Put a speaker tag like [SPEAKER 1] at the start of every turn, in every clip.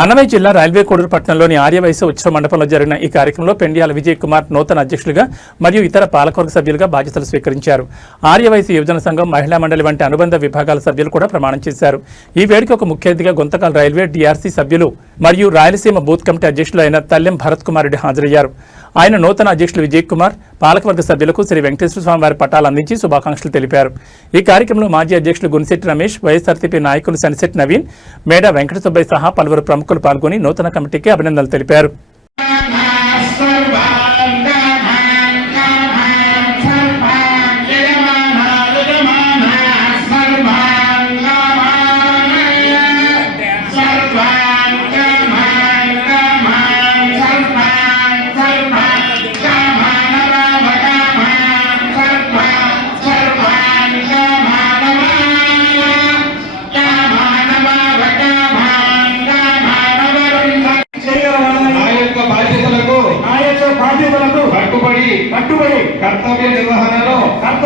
[SPEAKER 1] అన్నమయ్య జిల్లా రైల్వే కోడూరు పట్టణంలోని ఆర్యవయసు ఉత్సవ మండపంలో జరిగిన ఈ కార్యక్రమంలో పెండియాల విజయ్ కుమార్ నూతన అధ్యక్షులుగా మరియు ఇతర పాలకవర్గ సభ్యులుగా బాధ్యతలు స్వీకరించారు. ఆర్యవయసు యువజన సంఘం మహిళా మండలి వంటి అనుబంధ విభాగాల సభ్యులు కూడా ప్రమాణం చేశారు. ఈ వేడుకకు ముఖ్య అతిథిగా గుంతకల్ రైల్వే డిఆర్సీ సభ్యులు మరియు రాయలసీమ బూత్ కమిటీ అధ్యక్షులైన అయిన తల్లెం భరత్ కుమార్ రెడ్డి హాజరయ్యారు. ఆయన నూతన అధ్యక్షులు విజయ్ కుమార్ పాలకవర్గ సభ్యులకు శ్రీ వెంకటేశ్వర స్వామి వారి పట్టాలు అందించి శుభాకాంక్షలు తెలిపారు. ఈ కార్యక్రమంలో మాజీ అధ్యక్షులు గునిశెట్టి రమేష్ వైఎస్ఆర్సీపీ నాయకులు సనిశెట్టి నవీన్ మేడా వెంకట సహా పలువురు ప్రముఖులు పాల్గొని నూతన కమిటీకి అభినందనలు తెలిపారు.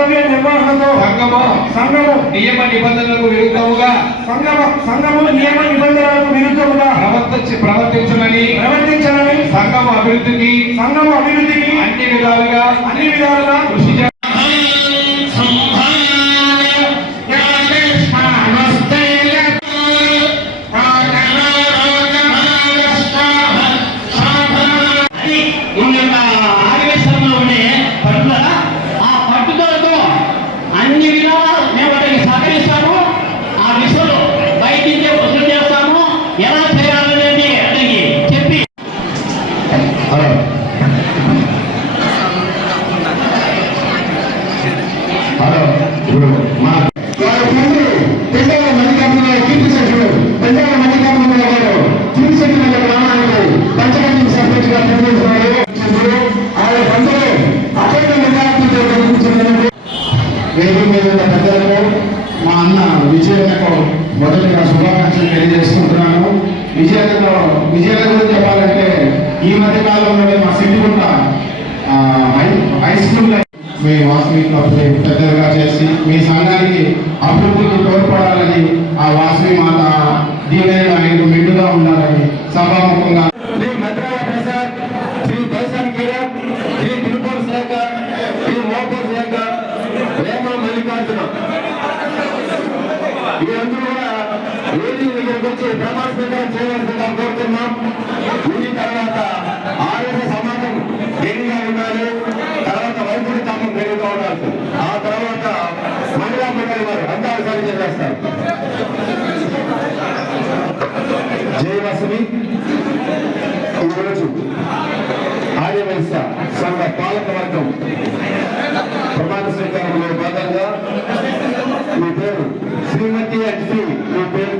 [SPEAKER 2] కర్తవ్య
[SPEAKER 3] నిర్వహణతో
[SPEAKER 2] సంగము
[SPEAKER 3] సంఘము
[SPEAKER 2] నియమ నిబంధనలకు విరుద్ధముగా
[SPEAKER 3] సంఘము సంఘము నియమ నిబంధనలకు విరుద్ధముగా
[SPEAKER 2] ప్రవర్తించి ప్రవర్తించునని
[SPEAKER 3] ప్రవర్తించాలని
[SPEAKER 2] సంఘం అభివృద్ధికి
[SPEAKER 3] సంఘము అభివృద్ధికి
[SPEAKER 2] అన్ని విధాలుగా
[SPEAKER 3] అన్ని విధాలుగా
[SPEAKER 4] అన్న
[SPEAKER 5] మొదటి నా శుభాకాంక్షలు తెలియజేసుకుంటున్నాను. విజయనగరంలో విజయనగరం గురించి చెప్పాలంటే ఈ మధ్య కాలంలోనే మా సిద్ధిగుంట ఆ, హై హై స్కూల్లో మీ వాసవి పెద్దగా చేసి మీ సంఘానికి అభివృద్ధికి తోడ్పడాలని ఆ వాసవి మాత దీవైన ఆయనకు మెండుగా ఉండాలని సభాముఖంగా వేదిక వచ్చి ప్రమాణ స్వీకారం చేయవలసిందిగా కోరుతున్నాం. దీని తర్వాత ఆరోగ్య సమాజం దేనిగా ఉండాలి? తర్వాత వైద్యుడి తాము దేనిగా ఉండాలి? ఆ తర్వాత మహిళా మండలి వారు అంతా సరి చేస్తారు. జై వసవి ఈరోజు ఆర్యవైశ్య సంఘ పాలక వర్గం ప్రమాణ స్వీకారంలో భాగంగా మీ పేరు శ్రీమతి అండ్ శ్రీ మీ పేరు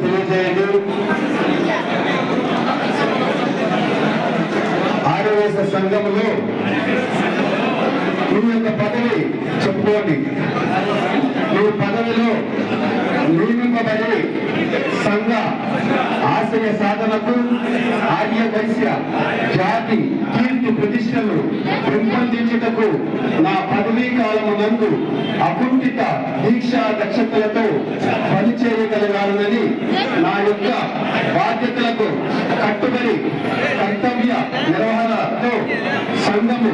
[SPEAKER 5] సంఘములో మీ యొక్క పదవి చెప్పుకోండి. మీ పదవిలో నియమింపబడి సంఘ ఆశయ సాధనకు ఆర్య వైశ్య జాతి కీర్తి పెంపొందించుటకు నా పదవీ కాలము నందు అకుంఠిత దీక్షా దక్షతలతో పనిచేయగలగాలని నా యొక్క బాధ్యతలకు కట్టుబడి కర్తవ్య నిర్వహణతో సంఘము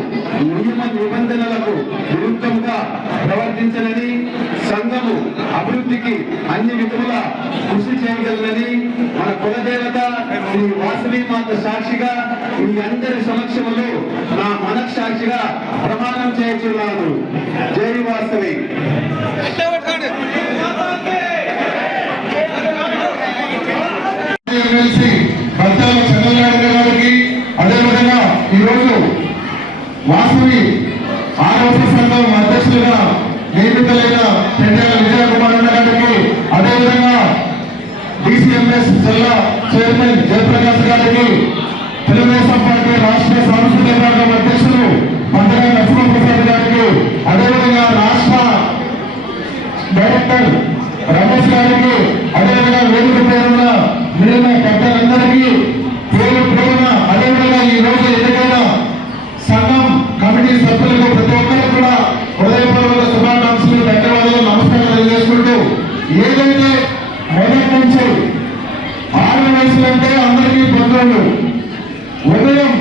[SPEAKER 5] నియమ నిబంధనలకు విరుద్ధంగా ప్రవర్తించనని అభివృద్ధికి అన్ని విధముల కృషి చేయగలనని మన కులదేవత శ్రీ వాసవి మాత సాక్షిగా మీ అందరి సమక్షంలో నా మనస్సాక్షిగా ప్రమాణం చేస్తున్నాను జై వాసవి. ఎమ్మెల్సీ అదేవిధంగా ఈరోజు వాసవి ఆరోగ్య సంఘం అధ్యక్షులుగా నియమితులైన పెండాల విజయ కుమార్ గారికి అదేవిధంగా డిసిఎంఎస్ జిల్లా చైర్మన్ జయప్రకాష్ గారికి తెలుగుదేశం పార్టీ రాష్ట్ర సాంస్కృతిక వయసులు అంటే అందరికీ
[SPEAKER 4] బంధువులు ఉదయం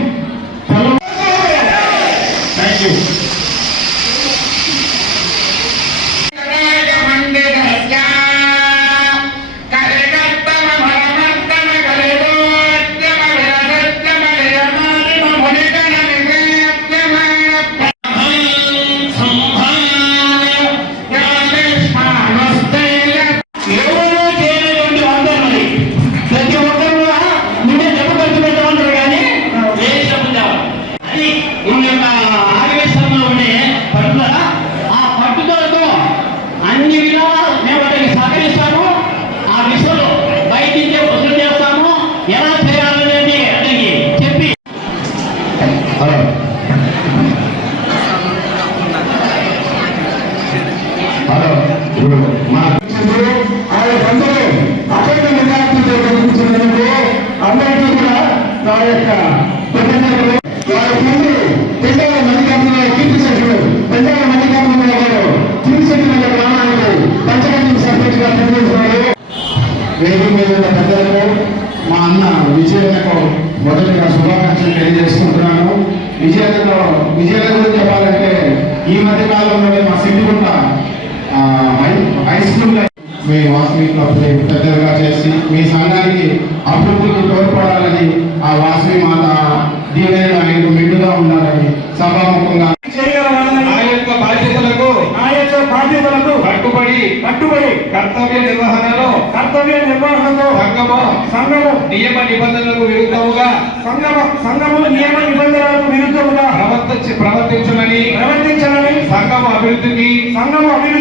[SPEAKER 4] వేదిక మీద ఉన్న పెద్దలకు మా అన్న విజయనకు మొదటిగా శుభాకాంక్షలు తెలియజేసుకుంటున్నాను. విజయనగరంలో విజయనగరం గురించి చెప్పాలంటే ఈ మధ్య కాలంలోనే మా సిద్ధిగుంట స్కూల్లో మీ వాసవి క్లబ్ని పెద్దగా చేసి మీ సంఘానికి అభివృద్ధికి తోడ్పడాలని ఆ వాసవి మాత దీవెన ఆయనకు మెండుగా ఉండాలని సభాముఖంగా
[SPEAKER 2] కట్టుబడి
[SPEAKER 3] కట్టుబడి
[SPEAKER 2] కర్తవ్య నిర్వహణలో
[SPEAKER 3] కర్తవ్య నిర్వహణతో
[SPEAKER 2] సంగమ
[SPEAKER 3] సంఘము
[SPEAKER 2] నియమ నిబంధనలకు విరుద్ధముగా
[SPEAKER 3] సంఘమ సంఘము నియమ నిబంధనలకు విరుద్ధముగా
[SPEAKER 2] ప్రవర్తించి ప్రవర్తించమని
[SPEAKER 3] ప్రవర్తించాలని
[SPEAKER 2] సంఘం అభివృద్ధికి
[SPEAKER 3] సంఘము అభివృద్ధికి
[SPEAKER 2] అన్ని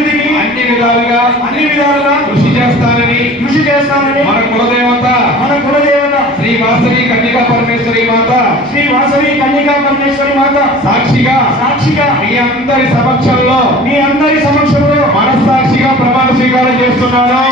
[SPEAKER 2] విధాలుగా
[SPEAKER 3] అన్ని విధాలుగా
[SPEAKER 2] కృషి చేస్తానని
[SPEAKER 3] కృషి చేస్తానని
[SPEAKER 2] మన కులదేవత
[SPEAKER 3] మన కులదేవత
[SPEAKER 2] శ్రీ వాసవి కన్యకా పరమేశ్వరి మాత
[SPEAKER 3] శ్రీ వాసవి కన్యకా పరమేశ్వరి మాత
[SPEAKER 2] సాక్షిగా
[SPEAKER 3] సాక్షిగా
[SPEAKER 2] మీ అందరి సమక్షంలో
[SPEAKER 3] మీ అందరి సమక్షంలో
[SPEAKER 2] మనస్సాక్షిగా ప్రమాణ స్వీకారం చేస్తున్నాను.